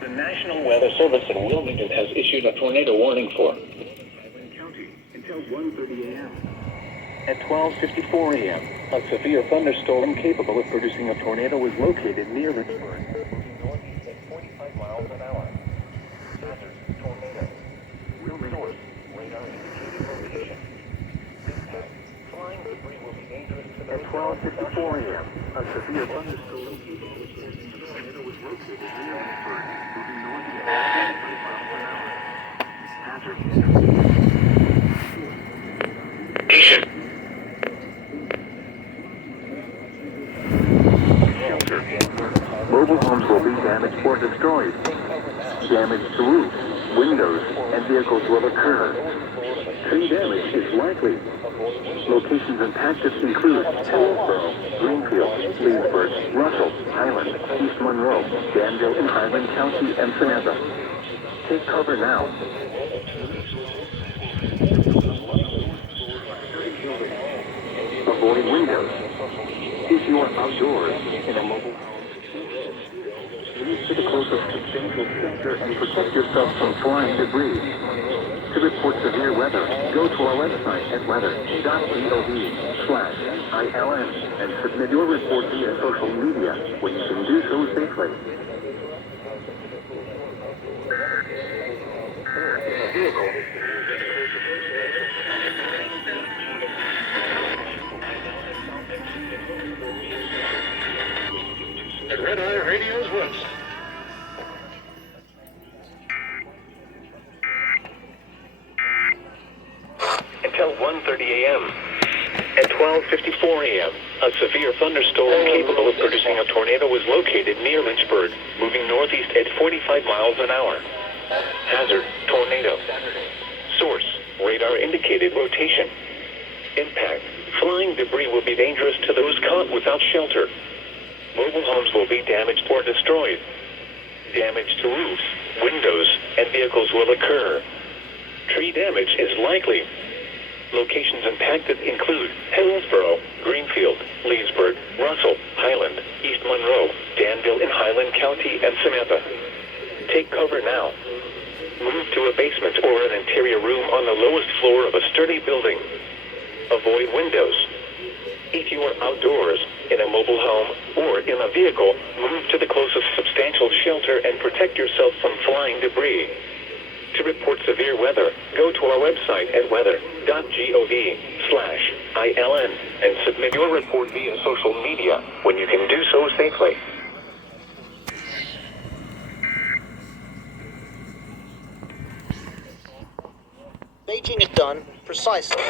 The National Weather Service in Wilmington has issued a tornado warning for Highland County until 1:30 a.m. At 12:54 a.m., a severe thunderstorm capable of producing a tornado was located near Lynchburg, moving northeast at 45 miles an hour. Hazard, tornado. Wilmington source, radar indicating location. Impact, flying debris will be dangerous to the... At 12:54 a.m., a severe thunderstorm tornado was located near Lynchburg, moving northeast at 45 miles an hour. Hazard. Mobile homes will be damaged or destroyed. Damage to roofs, windows, and vehicles will occur. Tree damage is likely. Locations impacted include Hillsborough, Greenfield, Leesburg, Russell, Highland, East Monroe, Danville in Highland County, and Samantha. Take cover now. Avoid windows. If you are outdoors in a mobile home, move to the closest substantial shelter and protect yourself from flying debris. To report severe weather, go to our website at weather.gov/ILN and submit your report via social media when you can do so safely. Red Eye Radio's West. Until 1:30 a.m. At 12:54 a.m., a severe thunderstorm capable of producing a tornado was located near Lynchburg, moving northeast at 45 miles an hour. Hazard, tornado. Source, radar indicated rotation. Impact, flying debris will be dangerous to those caught without shelter. Mobile homes will be damaged or destroyed. Damage to roofs, windows, and vehicles will occur. Tree damage is likely. Locations impacted include Hillsborough, Greenfield, Leesburg, Russell, Highland, East Monroe, Danville in Highland County, and Samantha. Take cover now. Move to a basement or an interior room on the lowest floor of a sturdy building. Avoid windows. If you are outdoors, in a mobile home, or in a vehicle, move to the closest substantial shelter and protect yourself from flying debris. To report severe weather, go to our website at weather.gov/ILN and submit your report via social media when you can do so safely. Staging is done precisely.